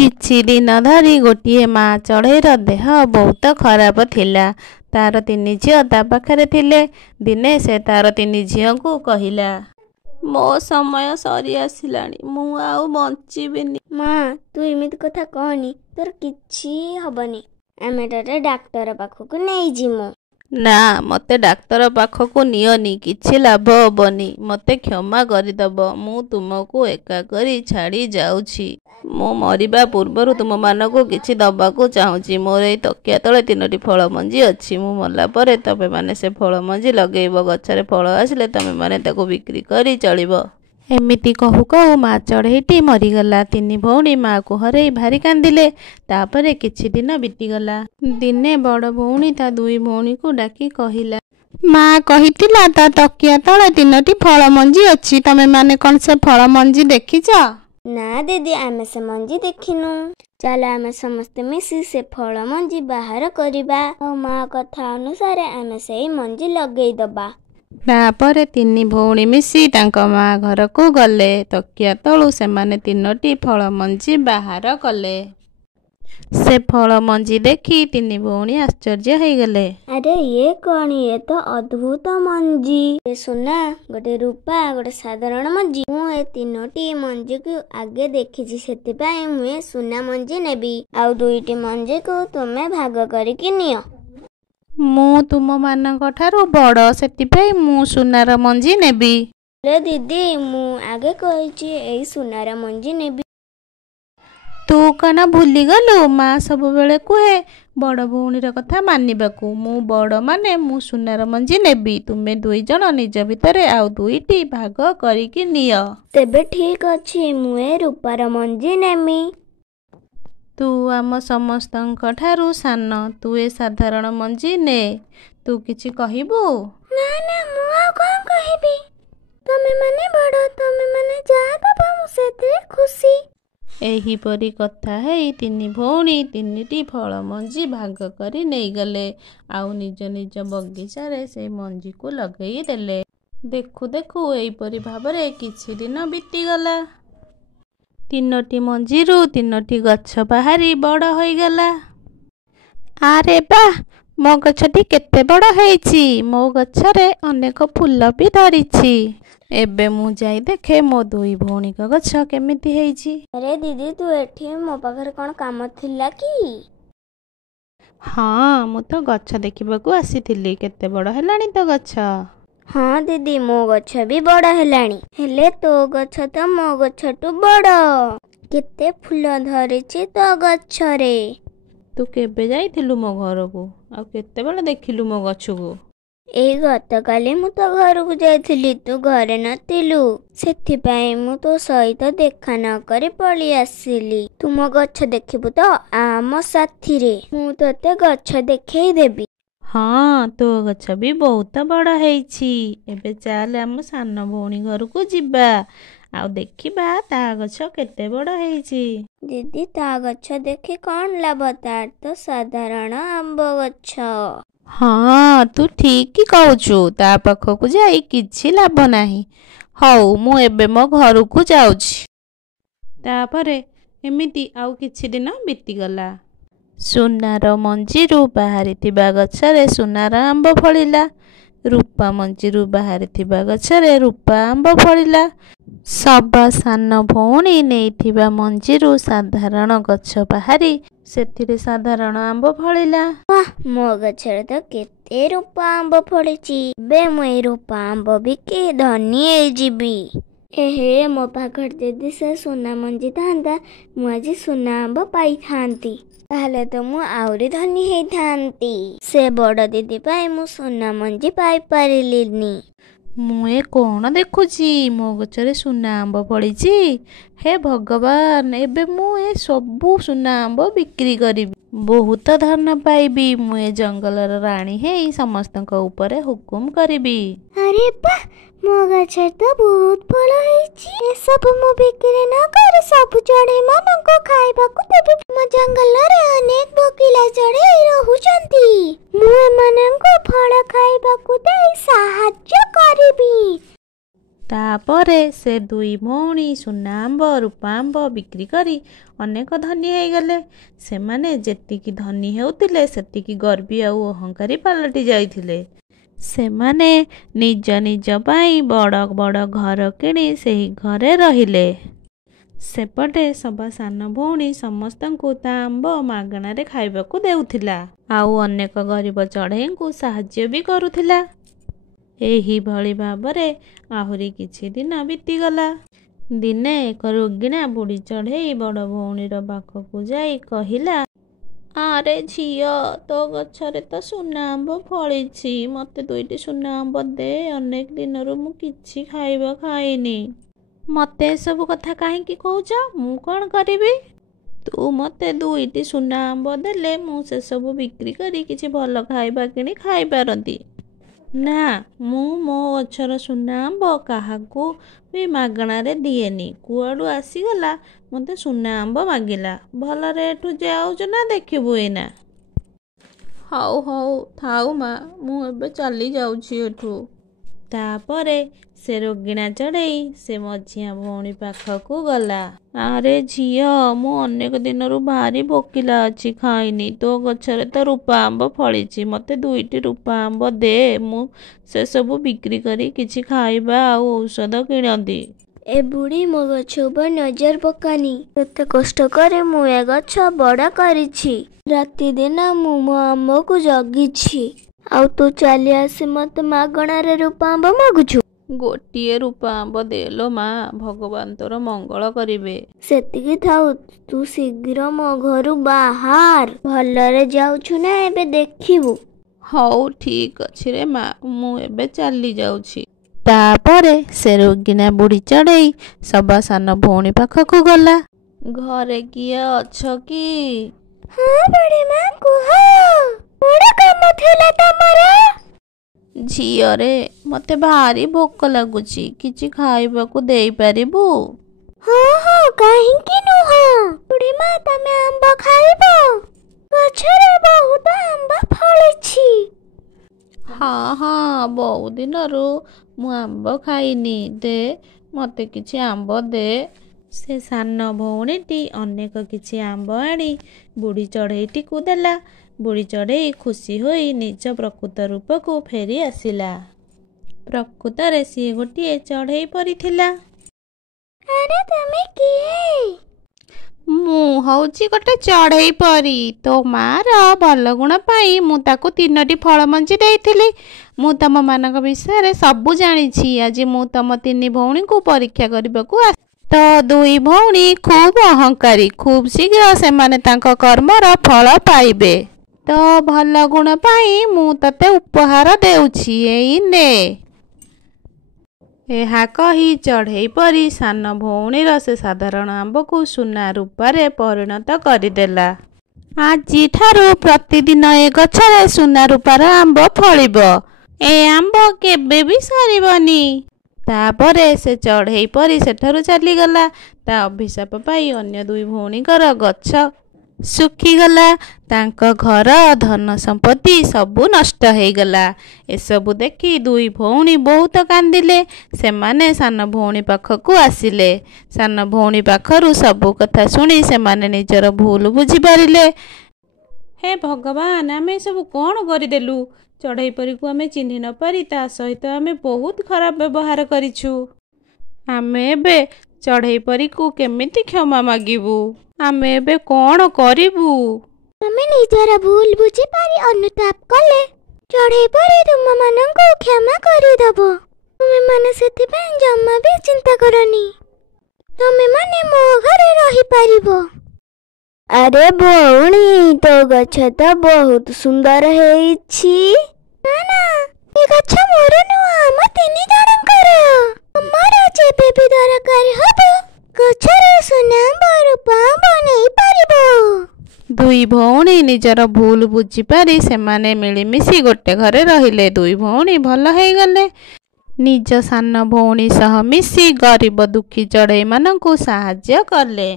କିଛି ଦିନ ଧରି ଗୋଟିଏ ମା ଚଢ଼େଇର ଦେହ ବହୁତ ଖରାପ ଥିଲା। ତାର ତିନି ଝିଅ ତା ପାଖରେ ଥିଲେ। ଦିନେ ସେ ତାର ତିନି ଝିଅଙ୍କୁ କହିଲା, ମୋ ସମୟ ସରି ଆସିଲାଣି, ମୁଁ ଆଉ ବଞ୍ଚିବିନି। ମା, ତୁ ଏମିତି କଥା କହନି, ତୋର କିଛି ହବନି। ଆମେ ତତେ ଡାକ୍ତର ପାଖକୁ ନେଇଯିମୁ। ନା, ମୋତେ ଡାକ୍ତର ପାଖକୁ ନିଅନି, କିଛି ଲାଭ ହବନି। ମୋତେ କ୍ଷମା କରିଦବ। ମୁଁ ତୁମକୁ ଏକା କରି ଛାଡ଼ି ଯାଉଛି। ମୁଁ ମରିବା ପୂର୍ବରୁ ତୁମମାନଙ୍କୁ କିଛି ଦବାକୁ ଚାହୁଁଛି। ମୋର ଏଇ ତକିଆ ତଳେ 3ଟି ଫଳ ମଞ୍ଜି ଅଛି। ମୁଁ ମଲା ପରେ ତମେମାନେ ସେ ଫଳ ମଞ୍ଜି ଲଗେଇବ। ଗଛରେ ଫଳ ଆସିଲେ ତମେମାନେ ତାକୁ ବିକ୍ରି କରି ଚଳିବ। ଏମିତି କହୁ କହୁ ମା ଚଢ଼େଇଟି ମରିଗଲା। ତିନି ଭଉଣୀ ମାକୁ ହରେଇ ଭାରି କାନ୍ଦିଲେ। ତାପରେ କିଛି ଦିନ ବିତିଗଲା। ଦିନେ ବଡ଼ ଭଉଣୀ ତା ଦୁଇ ଭଉଣୀକୁ ଡାକି କହିଲା, ମା କହିଥିଲା ତା ତକିଆ ତଳେ 3ଟି ଫଳ ମଞ୍ଜି ଅଛି। ତମେମାନେ କ'ଣ ସେ ଫଳ ମଞ୍ଜି ଦେଖିଛ? ନା ଦିଦି, ଆମେ ସେ ମଞ୍ଜି ଦେଖିନୁ। ଚାଲ ଆମେ ସମସ୍ତେ ମିଶି ସେ ଫଳ ମଞ୍ଜି ବାହାର କରିବା। ଆଉ ମା କଥା ଅନୁସାରେ ଆମେ ସେଇ ମଞ୍ଜି ଲଗେଇଦବା। ତାପରେ ତିନି ଭଉଣୀ ମିଶି ତାଙ୍କ ମା ଘରକୁ ଗଲେ। ତକିଆ ତଳୁ ସେମାନେ 3ଟି ଫଳ ମଞ୍ଜି ବାହାର କଲେ। ସେ ଫଳ ମଞ୍ଜି ଦେଖି ତିନି ଭଉଣୀ ଆଶ୍ଚର୍ଯ୍ୟ ହେଇଗଲେ। ଆରେ ଇଏ କ'ଣ? ଇଏ ତ ଅଦ୍ଭୁତ ମଞ୍ଜି। ଗୋଟେ ସୁନା, ଗୋଟେ ରୂପା, ଗୋଟେ ସାଧାରଣ ମଞ୍ଜି। ମୁଁ ଏ 3ଟି ମଞ୍ଜିକୁ ଆଗେ ଦେଖିଛି, ସେଥିପାଇଁ ମୁଁ ଏ ସୁନା ମଞ୍ଜି ନେବି। ଆଉ 2ଟି ମଞ୍ଜିକୁ ତୁମେ ଭାଗ କରିକି ନିଅ। ମୁଁ ତୁମମାନଙ୍କ ଠାରୁ ବଡ଼, ସେଥିପାଇଁ ମୁଁ ସୁନାର ମଞ୍ଜି ନେବି। ଦିଦି, ମୁଁ ଆଗେ କହିଛି ଏଇ ସୁନାର ମଞ୍ଜି ନେବି। ତୁ କ'ଣ ଭୁଲିଗଲୁ? ମା ସବୁବେଳେ କୁହେ ବଡ଼ ଭଉଣୀର କଥା ମାନିବାକୁ। ମୁଁ ବଡ଼ ମାନେ ମୁଁ ସୁନାର ମଞ୍ଜି ନେବି। ତୁମେ 2 ଜଣ ନିଜ ଭିତରେ ଆଉ 2ଟି ଭାଗ କରିକି ନିଅ। ତେବେ ଠିକ୍ ଅଛି, ମୁଁ ଏ ରୂପାର ମଞ୍ଜି ନେମି। ତୁ ଆମ ସମସ୍ତଙ୍କ ଠାରୁ ସାନ, ତୁ ଏ ସାଧାରଣ ମଞ୍ଜି ନେ। ତୁ କିଛି କହିବୁ? ନା ନା, ମୁଁ ଆଉ କ'ଣ କହିବି? ତମେମାନେ ବଡ଼, ତମେମାନେ ଯାହା ଦବ ମୁଁ ସେଥିରେ ଖୁସି। ଏହିପରି କଥା ହେଇ ତିନି ଭଉଣୀ 3ଟି ଫଳ ମଞ୍ଜି ଭାଗ କରି ନେଇଗଲେ। ଆଉ ନିଜ ନିଜ ବଗିଚାରେ ସେଇ ମଞ୍ଜିକୁ ଲଗେଇ ଦେଲେ। ଦେଖୁ ଦେଖୁ ଏହିପରି ଭାବରେ କିଛି ଦିନ ବିତିଗଲା। 3ଟି ମଞ୍ଜିରୁ 3ଟି ଗଛ ବାହାରି ବଡ଼ ହୋଇଗଲା। ଆରେ ବାଃ, ମୋ ଗଛଟି କେତେ ବଡ଼ ହେଇଛି। ମୋ ଗଛରେ ଅନେକ ଫୁଲ ବି ଧରିଛି। ଏବେ ମୁଁ ଯାଇ ଦେଖେ ମୋ 2 ଭଉଣୀଙ୍କ ଗଛ କେମିତି ହେଇଛି। ଆରେ ଦିଦି, ତୁ ଏଠି ମୋ ପାଖରେ କ'ଣ କାମ ଥିଲା କି? ହଁ, ମୁଁ ତ ଗଛ ଦେଖିବାକୁ ଆସିଥିଲି। କେତେ ବଡ଼ ହେଲାଣି ତୋ ଗଛ? ହଁ ଦିଦି, ମୋ ଗଛ ବି ବଡ଼ ହେଲାଣି। ହେଲେ ତୋ ଗଛ ତ ମୋ ଗଛଠୁ ବଡ଼। କେତେ ଫୁଲ ଧରିଛି ତୋ ଗଛରେ। ତୁ କେବେ ଯାଇଥିଲୁ ମୋ ଘରକୁ? ଆଉ କେତେବେଳେ ଦେଖିଲୁ ମୋ ଗଛକୁ? ଏଇ ଗତକାଲି ମୁଁ ତୋ ଘରକୁ ଯାଇଥିଲି, ତୁ ଘରେ ନଥିଲୁ। ସେଥିପାଇଁ ମୁଁ ତୋ ସହିତ ଦେଖା ନ କରି ପଳେଇ ଆସିଲି। ତୁ ମୋ ଗଛ ଦେଖିବୁ ତ ଆମ ସାଥିରେ। ମୁଁ ତୋତେ ଗଛ ଦେଖେଇ ଦେବି। ହଁ, ତୋ ଗଛ ବି ବହୁତ ବଡ଼ ହେଇଛି। ଏବେ ଚାଲ ଆମ ସାନ ଭଉଣୀ ଘରକୁ ଯିବା, ଆଉ ଦେଖିବା ତା ଗଛ କେତେ ବଡ଼ ହେଇଛି। ଦିଦି, ତା ଗଛ ଦେଖି କ'ଣ ଲାଭ? ତାର ତ ସାଧାରଣ ଆମ୍ବ ଗଛ। ହଁ, ତୁ ଠିକ୍ କହୁଛୁ। ତା ପାଖକୁ ଯାଇ କିଛି ଲାଭ ନାହିଁ। ହଉ, ମୁଁ ଏବେ ମୋ ଘରକୁ ଯାଉଛି। ତାପରେ ଏମିତି ଆଉ କିଛି ଦିନ ବିତିଗଲା। ସୁନାର ମଞ୍ଜିରୁ ବାହାରିଥିବା ଗଛରେ ସୁନାର ଆମ୍ବ ଫଳିଲା। ରୂପା ମଞ୍ଜିରୁ ବାହାରିଥିବା ଗଛରେ ରୂପା ଆମ୍ବ ଫଳିଲା। ସବା ସାନ ଭଉଣୀ ନେଇଥିବା ମଞ୍ଜିରୁ ସାଧାରଣ ଗଛ ବାହାରି ସେଥିରେ ସାଧାରଣ ଆମ୍ବ ଫଳିଲା। ମୋ ଗଛରେ ତ କେତେ ରୂପା ଆମ୍ବ ଫଳିଛି। ଏବେ ମୁଁ ଏଇ ରୂପା ଆମ୍ବ ବିକି ଧନୀ ହେଇଯିବି। ଏହେ, ମୋ ପାଖରେ ଯଦି ସେ ସୁନା ମଞ୍ଜି ଥାନ୍ତା, ମୁଁ ଆଜି ସୁନା ଆମ୍ବ ପାଇଥାନ୍ତି। ତାହେଲେ ତ ମୁଁ ଆହୁରି ଧନୀ ହେଇଥାନ୍ତି। ସେ ବଡ଼ ଦିଦି ପାଇଁ ମୁଁ ସୁନା ମଞ୍ଜି ପାଇପାରିଲିନି। ମୁଁ ଏ କ'ଣ ଦେଖୁଛି? ମୋ ଗଛରେ ସୁନା ଆମ୍ବ ଫଳିଛି। ହେ ଭଗବାନ, ଏବେ ମୁଁ ଏ ସବୁ ସୁନା ଆମ୍ବ ବିକ୍ରି କରିବି। ବହୁତ ଧନ ପାଇବି। ମୁଁ ଏ ଜଙ୍ଗଲର ରାଣୀ ହେଇ ସମସ୍ତଙ୍କ ଉପରେ ହୁକୁମ କରିବି। ଆରେ ବାଃ, ମୋ ଗଛରେ ତ ବହୁତ ଫଳ ହେଇଛି। ଏସବୁ ମୁଁ ବିକ୍ରି ନ କରି ସବୁ ଚଢ଼େଇ ମାନଙ୍କୁ ଖାଇବାକୁ ଦେବି। ମୋ ଜଙ୍ଗଲରେ ଅନେକ ଭୋକିଲା ଚଢ଼େଇ ରହୁଛନ୍ତି। ମୁଁ ଏମାନଙ୍କୁ ଫଳ ଖାଇବାକୁ ଦେଇ ସାହାଯ୍ୟ କରିବି। ତାପରେ ସେ ଦୁଇ ଭଉଣୀ ସୁନା ଆମ୍ବ ରୂପା ଆମ୍ବ ବିକ୍ରି କରି ଅନେକ ଧନୀ ହେଇଗଲେ। ସେମାନେ ଯେତିକି ଧନୀ ହେଉଥିଲେ ସେତିକି ଗର୍ବୀ ଆଉ ଅହଙ୍କାରୀ ପାଲଟି ଯାଇଥିଲେ। ସେମାନେ ନିଜ ନିଜ ପାଇଁ ବଡ଼ ବଡ଼ ଘର କିଣି ସେହି ଘରେ ରହିଲେ। ସେପଟେ ସବା ସାନ ଭଉଣୀ ସମସ୍ତଙ୍କୁ ତା ଆମ୍ବ ମାଗଣାରେ ଖାଇବାକୁ ଦେଉଥିଲା ଆଉ ଅନେକ ଗରିବ ଚଢ଼େଇଙ୍କୁ ସାହାଯ୍ୟ ବି କରୁଥିଲା। ଏହିଭଳି ଭାବରେ ଆହୁରି କିଛି ଦିନ ବିତିଗଲା। ଦିନେ ଏକ ରୋଗିଣା ବୁଢ଼ୀ ଚଢ଼େଇ ବଡ଼ ଭଉଣୀର ପାଖକୁ ଯାଇ କହିଲା, ଆରେ ଝିଅ, ତୋ ଗଛରେ ତ ସୁନା ଆମ୍ବ ଫଳିଛି, ମୋତେ 2ଟି ସୁନା ଆମ୍ବ ଦେ। ଅନେକ ଦିନରୁ ମୁଁ କିଛି ଖାଇବା ଖାଇନି। ମୋତେ ଏସବୁ କଥା କାହିଁକି କହୁଛ? ମୁଁ କ'ଣ କରିବି? ତୁ ମୋତେ 2ଟି ସୁନା ଆମ୍ବ ଦେଲେ ମୁଁ ସେସବୁ ବିକ୍ରି କରି କିଛି ଭଲ ଖାଇବା କିଣି ଖାଇପାରନ୍ତି। ନା, ମୁଁ ମୋ ଗଛର ସୁନା ଆମ୍ବ କାହାକୁ ବି ମାଗଣାରେ ଦିଏନି। କୁଆଡ଼ୁ ଆସିଗଲା ମୋତେ ସୁନା ଆମ୍ବ ମାଗିଲା। ଭଲରେ ଏଠୁ ଯାଉଛୁ ନା ଦେଖିବୁ ଏଇନା? ହଉ ହଉ ଥାଉ ମା, ମୁଁ ଏବେ ଚାଲି ଯାଉଛି ଏଠୁ। ତାପରେ ସେ ରୋଗିଣା ଚଢ଼େଇ ସେ ମଝିଆ ଭଉଣୀ ପାଖକୁ ଗଲା। ଆରେ ଝିଅ, ମୁଁ ଅନେକ ଦିନରୁ ଭାରି ଭୋକିଲା ଅଛି, ଖାଇନି। ତୋ ଗଛରେ ତ ରୂପା ଆମ୍ବ ଫଳିଛି, ମୋତେ 2ଟି ରୂପା ଆମ୍ବ ଦେ। ମୁଁ ସେସବୁ ବିକ୍ରି କରି କିଛି ଖାଇବା ଆଉ ଔଷଧ କିଣନ୍ତି। ଏ ବୁଢ଼ୀ, ମୋ ଗଛ ଉପରେ ନଜର ପକାନି। କେତେ କଷ୍ଟ କରି ମୁଁ ଏ ଗଛ ବଡ଼ କରିଛି। ରାତିଦିନ ମୁଁ ମୋ ଆମ୍ବକୁ ଜଗିଛି, ଆଉ ତୁ ଚାଲି ଆସି ମୋତେ ମାଗଣାରେ ରୂପା ଆମ୍ବ ମାଗୁଛୁ। 1ଟିଏ ରୂପା ଆମ୍ବ ଦେଲୋ ମା, ଭଗବାନ ତୋର ମଙ୍ଗଳ କରିବେ। ସେତିକି ଥାଉ, ତୁ ଶୀଘ୍ର ମୋ ଘରୁ ବାହାର। ଭଲରେ ଯାଉଛୁ ନା ଏବେ ଦେଖିବୁ। ହଉ ଠିକ୍ ଅଛି ରେ ମା, ମୁଁ ଏବେ ଚାଲି ଯାଉଛି। ତାପରେ ସେ ରୋଗିଣା ବୁଢ଼ୀ ଚଢ଼େଇ ସବା ସାନ ଭଉଣୀ ପାଖକୁ ଗଲା। ଘରେ କିଏ ଅଛ କି? ହଁ ବୁଢ଼ୀ ମା, କୁହ। ବଡ଼ କାମ ଥିଲା ତମର? ଝିଅରେ, ମୋତେ ଭାରି ଭୋକ ଲାଗୁଛି, କିଛି ଖାଇବାକୁ ଦେଇପାରିବୁ? ହଁ ହଁ, କାହିଁକି ନୁହଁ। ବୁଢ଼ୀ ମା, ତମେ ଆମ୍ବ ଖାଇବ? ଗଛରେ ବହୁତ ଆମ୍ବ ଫଳିଛି। ହଁ ହଁ, ବହୁ ଦିନରୁ ମୁଁ ଆମ୍ବ ଖାଇନି, ଦେ ମୋତେ କିଛି ଆମ୍ବ ଦେ। ସେ ସାନ ଭଉଣୀଟି ଅନେକ କିଛି ଆମ୍ବ ଆଣି ବୁଢ଼ୀ ଚଢ଼େଇଟିକୁ ଦେଲା। ବୁଢ଼ୀ ଚଢ଼େଇ ଖୁସି ହୋଇ ନିଜ ପ୍ରକୃତ ରୂପକୁ ଫେରି ଆସିଲା। ପ୍ରକୃତରେ ସିଏ ଗୋଟିଏ ଚଢ଼େଇ ପରି ଥିଲା। ଆରେ ତମେ କିଏ? ମୁଁ ହଉଛି ଗୋଟେ ଚଢ଼େଇ ପରି। ତୋ ମାର ଭଲ ଗୁଣ ପାଇଁ ମୁଁ ତାକୁ 3ଟି ଫଳମଞ୍ଜି ଦେଇଥିଲି। ମୁଁ ତମମାନଙ୍କ ବିଷୟରେ ସବୁ ଜାଣିଛି। ଆଜି ମୁଁ ତମ 3 ଭଉଣୀଙ୍କୁ ପରୀକ୍ଷା କରିବାକୁ ଆସିଛି। ତ 2 ଭଉଣୀ ଖୁବ୍ ଅହଙ୍କାରୀ। ଖୁବ୍ ଶୀଘ୍ର ସେମାନେ ତାଙ୍କ କର୍ମର ଫଳ ପାଇବେ। ତ ଭଲ ଗୁଣ ପାଇଁ ମୁଁ ତତେ ଉପହାର ଦେଉଛି, ଏଇ ନେ। ଏହା କହି ଚଢ଼େଇ ପରି ସାନ ଭଉଣୀର ସେ ସାଧାରଣ ଆମ୍ବକୁ ସୁନା ରୂପାରେ ପରିଣତ କରିଦେଲା। ଆଜିଠାରୁ ପ୍ରତିଦିନ ଏ ଗଛରେ ସୁନା ରୂପାର ଆମ୍ବ ଫଳିବ। ଏ ଆମ୍ବ କେବେ ବି ସରିବନି। ତାପରେ ସେ ଚଢ଼େଇ ପରି ସେଠାରୁ ଚାଲିଗଲା। ତା ଅଭିଶାପ ପାଇ ଅନ୍ୟ 2 ଭଉଣୀଙ୍କର ଗଛ ଶୁଖିଗଲା। ତାଙ୍କ ଘର ଧନ ସମ୍ପତ୍ତି ସବୁ ନଷ୍ଟ ହେଇଗଲା। ଏସବୁ ଦେଖି 2 ଭଉଣୀ ବହୁତ କାନ୍ଦିଲେ। ସେମାନେ ସାନ ଭଉଣୀ ପାଖକୁ ଆସିଲେ। ସାନ ଭଉଣୀ ପାଖରୁ ସବୁ କଥା ଶୁଣି ସେମାନେ ନିଜର ଭୁଲ ବୁଝିପାରିଲେ। ହେ ଭଗବାନ, ଆମେ ଏସବୁ କ'ଣ କରିଦେଲୁ? ଚଢ଼େଇ ପରୀକୁ ଆମେ ଚିହ୍ନି ନ ପାରି ତା ସହିତ ଆମେ ବହୁତ ଖରାପ ବ୍ୟବହାର କରିଛୁ। ଆମେ ଏବେ ଚଢ଼େଇ ପରୀକୁ କେମିତି କ୍ଷମା ମାଗିବୁ? ଆମେ ଏବେ କ'ଣ କରିବୁ? ତମେ ନିଜର ଭୁଲ ବୁଝିପାରି ଅନୁତାପ କଲେ ଚଢ଼େଇ ପରି ତୁମମାନଙ୍କୁ କ୍ଷମା କରିଦେବ। ତୁମେମାନେ ସେଥିପାଇଁ ଜମା ବି ଚିନ୍ତା କରନି। ତୁମେମାନେ ମୋ ଘରେ ରହିପାରିବ। ଆରେ ଭଉଣୀ, ତୋ ଗଛ ତ ବହୁତ ସୁନ୍ଦର ହେଇଛି। ନା ନା, ଏ ଗଛ ମୋର ନୁହଁ, ଆମ 3 ଜଣଙ୍କର। ତମର ଯେବେ ବି ଦରକାର ହବ ଗଛରେ ସୁନା ଆମ୍ବ ରୂପା ଆମ୍ବ ନେଇପାରିବ। 2 ଭଉଣୀ ନିଜର ଭୁଲ ବୁଝିପାରି ସେମାନେ ମିଳିମିଶି ଗୋଟେ ଘରେ ରହିଲେ। 2 ଭଉଣୀ ଭଲ ହେଇଗଲେ। ନିଜ ସାନ ଭଉଣୀ ସହ ମିଶି ଗରିବ ଦୁଃଖୀ ଚଢ଼େଇମାନଙ୍କୁ ସାହାଯ୍ୟ କଲେ।